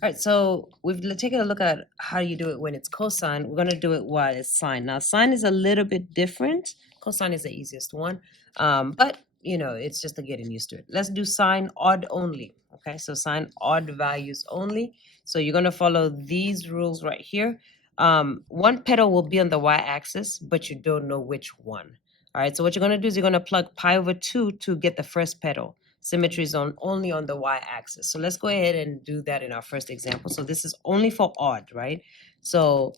All right, so we've taken a look at how you do it when it's cosine. We're going to do it while it's sine. Now, sine is a little bit different. Cosine is the easiest one, but it's just a getting used to it. Let's do sine odd only. Okay, so sine odd values only. So you're going to follow these rules right here. One pedal will be on the y-axis, but you don't know which one. All right, so what you're going to do is you're going to plug pi over 2 to get the first pedal. Symmetry is only on the y-axis. So let's go ahead and do that in our first example. So this is only for odd, right? So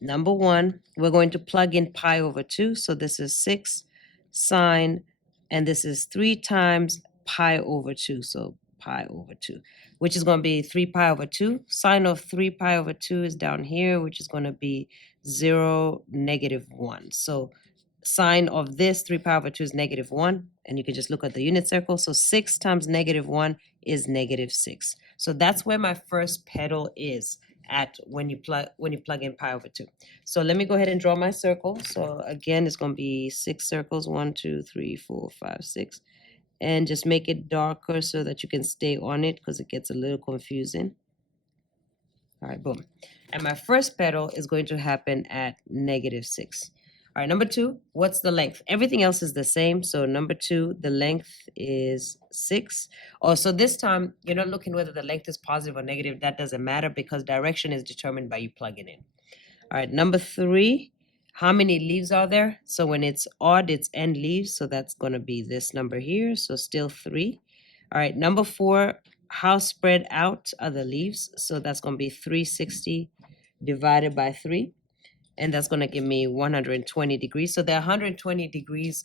number one, we're going to plug in pi over 2. So this is 6 sine, and this is 3 times pi over 2. So pi over 2, which is going to be 3 pi over 2. Sine of 3 pi over 2 is down here, which is going to be 0, -1. So sine of this 3 pi over 2 is -1, and you can just look at the unit circle. So 6 times -1 is -6. So that's where my first pedal is at when you plug in pi over 2. So let me go ahead and draw my circle. So again, it's going to be 6 circles, 1, 2, 3, 4, 5, 6, and just make it darker so that you can stay on it because it gets a little confusing. All right, boom. And my first pedal is going to happen at -6. All right, number two, what's the length? Everything else is the same. So number two, the length is 6. Oh, so this time you're not looking whether the length is positive or negative. That doesn't matter because direction is determined by you plugging in. All right, number three, how many leaves are there? So when it's odd, it's end leaves. So that's going to be this number here. So still 3. All right, number four, how spread out are the leaves? So that's going to be 360 divided by 3. And that's going to give me 120 degrees. So they're 120 degrees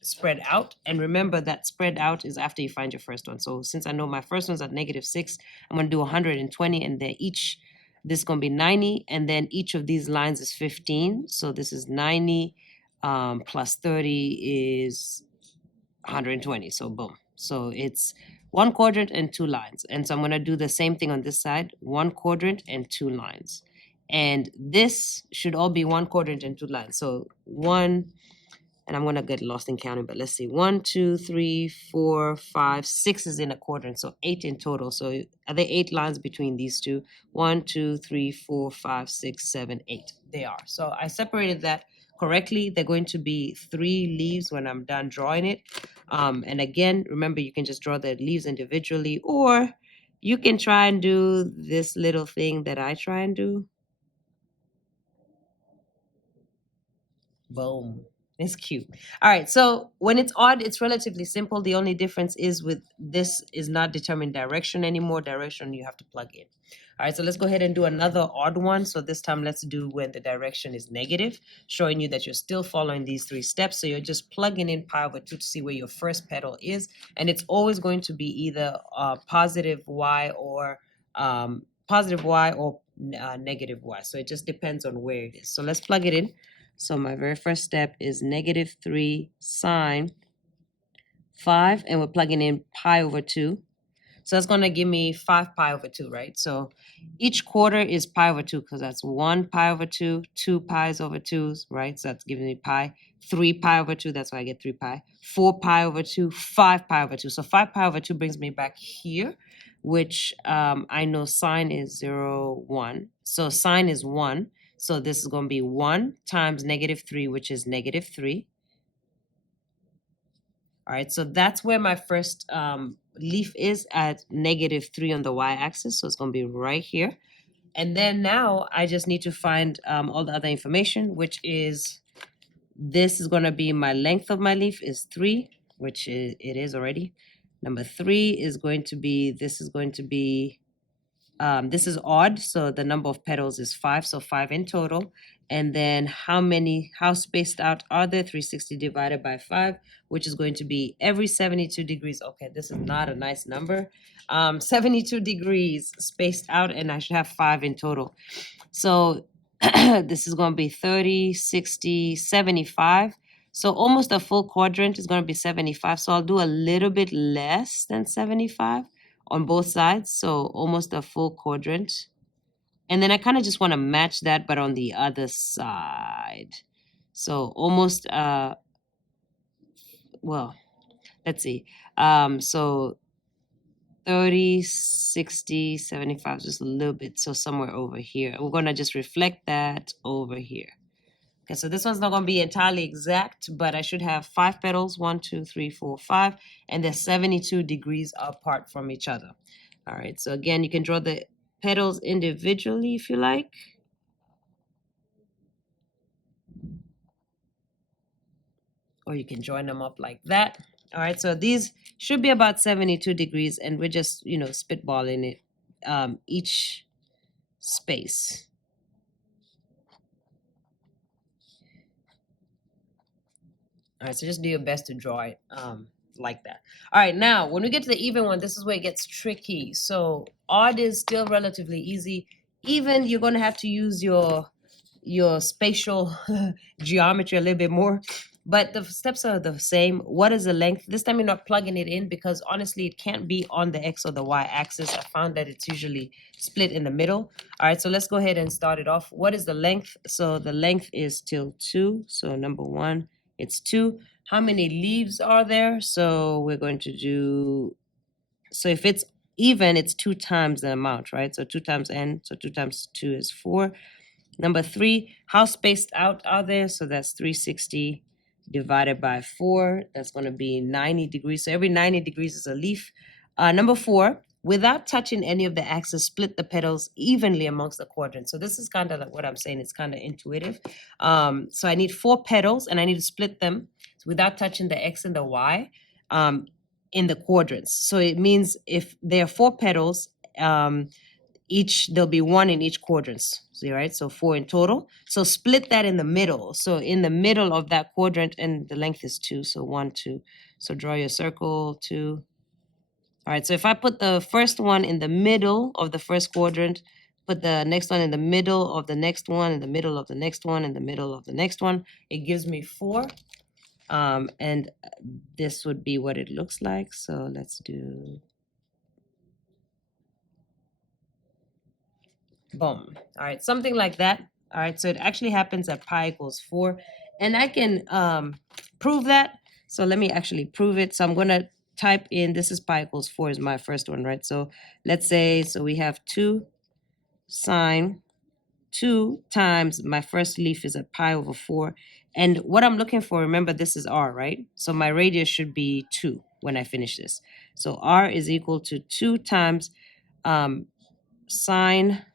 spread out. And remember that spread out is after you find your first one. So since I know my first one's at -6, I'm going to do 120, and they're each, this is going to be 90, and then each of these lines is 15. So this is 90 plus 30 is 120. So boom. So it's 1 quadrant and 2 lines. And so I'm going to do the same thing on this side, 1 quadrant and 2 lines. And this should all be 1 quadrant and 2 lines. So 1, and I'm going to get lost in counting, but let's see. 1, 2, 3, 4, 5, 6 is in a quadrant. So 8 in total. So are there 8 lines between these two? 1, 2, 3, 4, 5, 6, 7, 8. They are. So I separated that correctly. They're going to be 3 leaves when I'm done drawing it. And again, remember, you can just draw the leaves individually, or you can try and do this little thing that I try and do. Boom. It's cute. All right. So when it's odd, it's relatively simple. The only difference is with this is not determined direction anymore. Direction you have to plug in. All right. So let's go ahead and do another odd one. So this time let's do when the direction is negative, showing you that you're still following these 3 steps. So you're just plugging in pi over 2 to see where your first pedal is. And it's always going to be either positive y or negative y. So it just depends on where it is. So let's plug it in. So my very first step is -3 sine 5, and we're plugging in pi over 2. So that's going to give me 5 pi over 2, right? So each quarter is pi over 2 because that's 1 pi over 2, 2 pi's over 2's, right? So that's giving me pi. 3 pi over 2, that's why I get 3 pi. 4 pi over 2, 5 pi over 2. So 5 pi over 2 brings me back here, which I know sine is 0, 1. So sine is 1. So this is going to be 1 times -3, which is -3. All right, so that's where my first leaf is at -3 on the y-axis. So it's going to be right here. And then now I just need to find all the other information, which is this is going to be my length of my leaf is 3, which it is already. Number 3 is going to be, this is going to be, this is odd, so the number of petals is 5, so 5 in total. And then how spaced out are there? 360 divided by 5, which is going to be every 72 degrees. Okay, this is not a nice number. 72 degrees spaced out, and I should have 5 in total. So this is going to be 30, 60, 75. So almost a full quadrant is going to be 75. So I'll do a little bit less than 75 on both sides. So almost a full quadrant. And then I kind of just want to match that, but on the other side. So almost, well, let's see. So 30, 60, 75, just a little bit. So somewhere over here. We're going to just reflect that over here. Okay, so this one's not going to be entirely exact, but I should have 5 petals, 1, 2, 3, 4, 5, and they're 72 degrees apart from each other. All right, so again, you can draw the petals individually if you like. Or you can join them up like that. All right, so these should be about 72 degrees, and we're just, spitballing it, each space. All right, so just do your best to draw it like that. All right, now when we get to the even one, this is where it gets tricky. So odd is still relatively easy. Even, you're going to have to use your spatial geometry a little bit more, but the steps are the same. What is the length? This time you're not plugging it in because honestly it can't be on the X or the Y axis. I found that it's usually split in the middle. All right, so let's go ahead and start it off. What is the length? So the length is still 2. So number 1, it's 2. How many leaves are there? So we're going to do, so if it's even, it's 2 times the amount, right? So 2 times n, so 2 times 2 is 4. Number 3, how spaced out are they? So that's 360 divided by 4. That's going to be 90 degrees. So every 90 degrees is a leaf. Number 4, without touching any of the axes, split the petals evenly amongst the quadrants. So this is kind of like what I'm saying. It's kind of intuitive. So I need 4 petals, and I need to split them without touching the X and the Y in the quadrants. So it means if there are 4 petals, there'll be 1 in each quadrants. See, right? So 4 in total. So split that in the middle. So in the middle of that quadrant, and the length is 2. So 1, 2. So draw your circle, 2. All right. So if I put the first one in the middle of the first quadrant, put the next one in the middle of the next one, in the middle of the next one, in the middle of the next one, it gives me 4. And this would be what it looks like. So let's do. Boom. All right, something like that. All right, so it actually happens at pi equals 4. And I can prove that. So let me actually prove it. So I'm going to type in, this is pi equals 4 is my first one, right? So let's say, so we have 2 sine 2 times my first leaf is at pi over 4. And what I'm looking for, remember this is r, right? So my radius should be 2 when I finish this. So r is equal to 2 times sine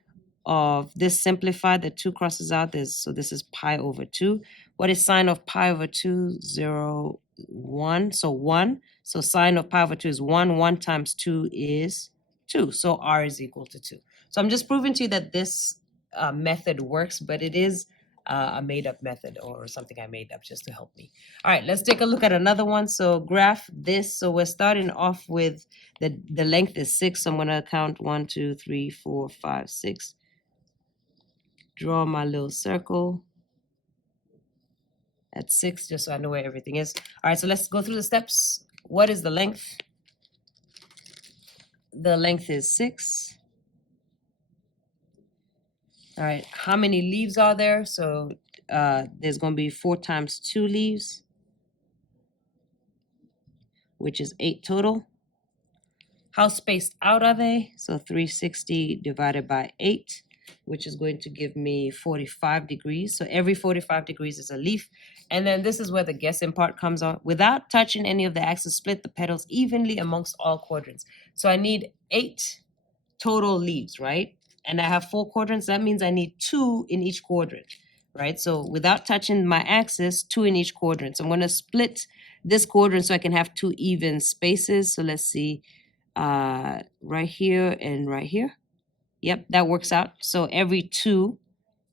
of this simplified, the 2 crosses out, so this is pi over 2. What is sine of pi over 2? 0, 1. So 1. So sine of pi over 2 is 1. 1 times 2 is 2. So r is equal to 2. So I'm just proving to you that this method works, but it is a made-up method or something I made up just to help me. All right, let's take a look at another one. So graph this. So we're starting off with the length is 6. So I'm going to count 1, 2, 3, 4, 5, 6. Draw my little circle at 6, just so I know where everything is. All right, so let's go through the steps. What is the length? The length is 6. All right, how many leaves are there? So there's going to be 4 times 2 leaves, which is 8 total. How spaced out are they? So 360 divided by 8, which is going to give me 45 degrees. So every 45 degrees is a leaf. And then this is where the guessing part comes on. Without touching any of the axes, split the petals evenly amongst all quadrants. So I need 8 total leaves, right? And I have 4 quadrants. That means I need 2 in each quadrant, right? So without touching my axis, 2 in each quadrant. So I'm going to split this quadrant so I can have 2 even spaces. So let's see, right here and right here. Yep, that works out. So every 2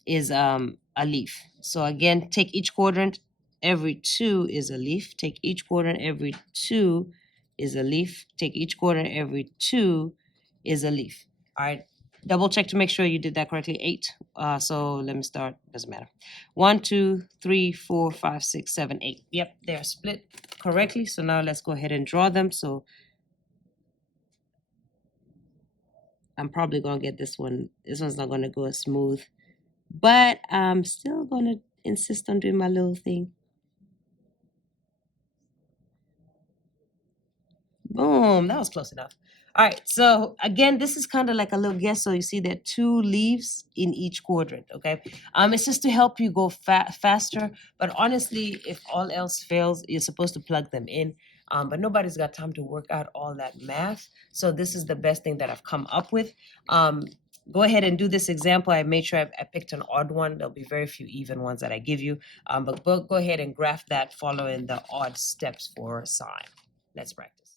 is a leaf. So again, take each quadrant, every 2 is a leaf. Take each quadrant, every 2 is a leaf. Take each quadrant, every 2 is a leaf. All right, double check to make sure you did that correctly. 8. So let me start, doesn't matter. 1, 2, 3, 4, 5, 6, 7, 8. Yep, they're split correctly. So now let's go ahead and draw them. So I'm probably going to get this one. This one's not going to go as smooth. But I'm still going to insist on doing my little thing. Boom, that was close enough. All right, so again, this is kind of like a little guess. So you see there are 2 leaves in each quadrant, okay? It's just to help you go faster. But honestly, if all else fails, you're supposed to plug them in. But nobody's got time to work out all that math. So this is the best thing that I've come up with. Go ahead and do this example. I made sure I picked an odd one. There'll be very few even ones that I give you. But go ahead and graph that following the odd steps for sine. Let's practice.